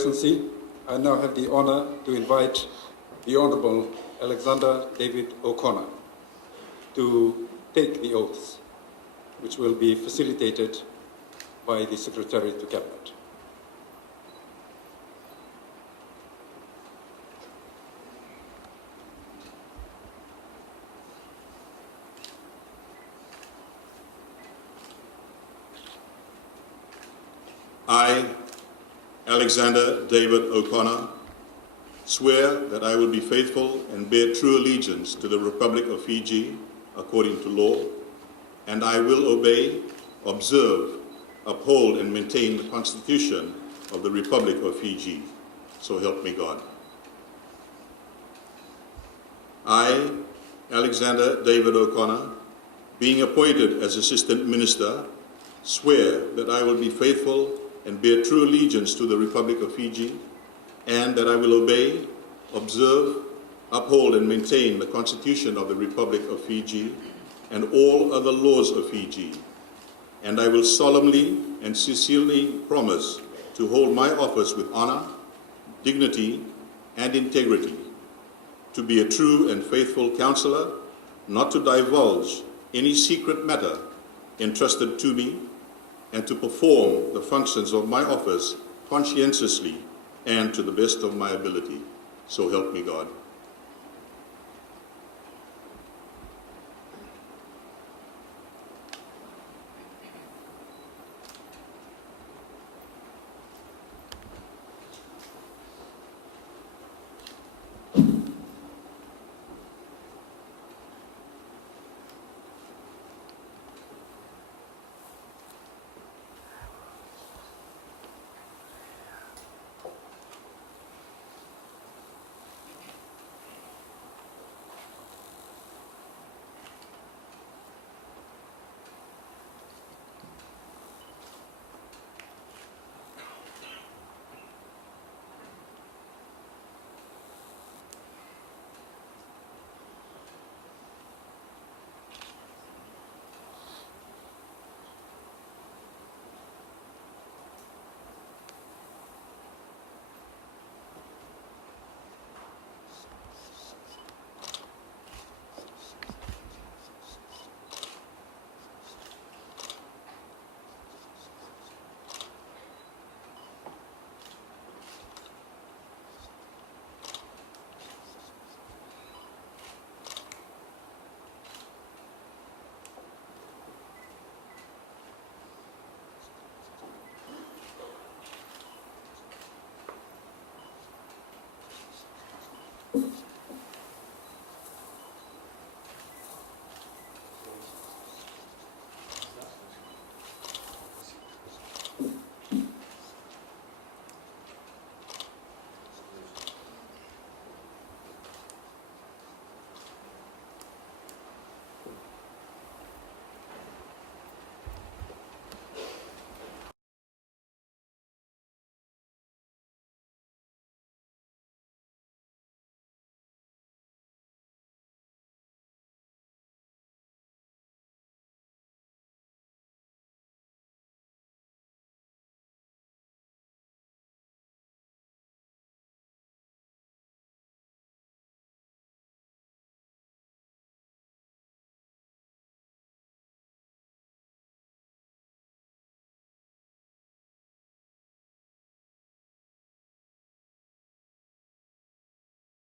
Excellency, I now have the honor to invite the Honorable Alexander David O'Connor to take the oaths, which will be facilitated by the Secretary to Cabinet. I, Alexander David O'Connor, swear that I will be faithful and bear true allegiance to the Republic of Fiji according to law, and I will obey, observe, uphold, and maintain the Constitution of the Republic of Fiji. So help me God. I, Alexander David O'Connor, being appointed as Assistant Minister, swear that I will be faithful and bear true allegiance to the Republic of Fiji, and that I will obey, observe, uphold, and maintain the Constitution of the Republic of Fiji and all other laws of Fiji. And I will solemnly and sincerely promise to hold my office with honor, dignity, and integrity, to be a true and faithful counselor, not to divulge any secret matter entrusted to me, and to perform the functions of my office conscientiously and to the best of my ability. So help me God.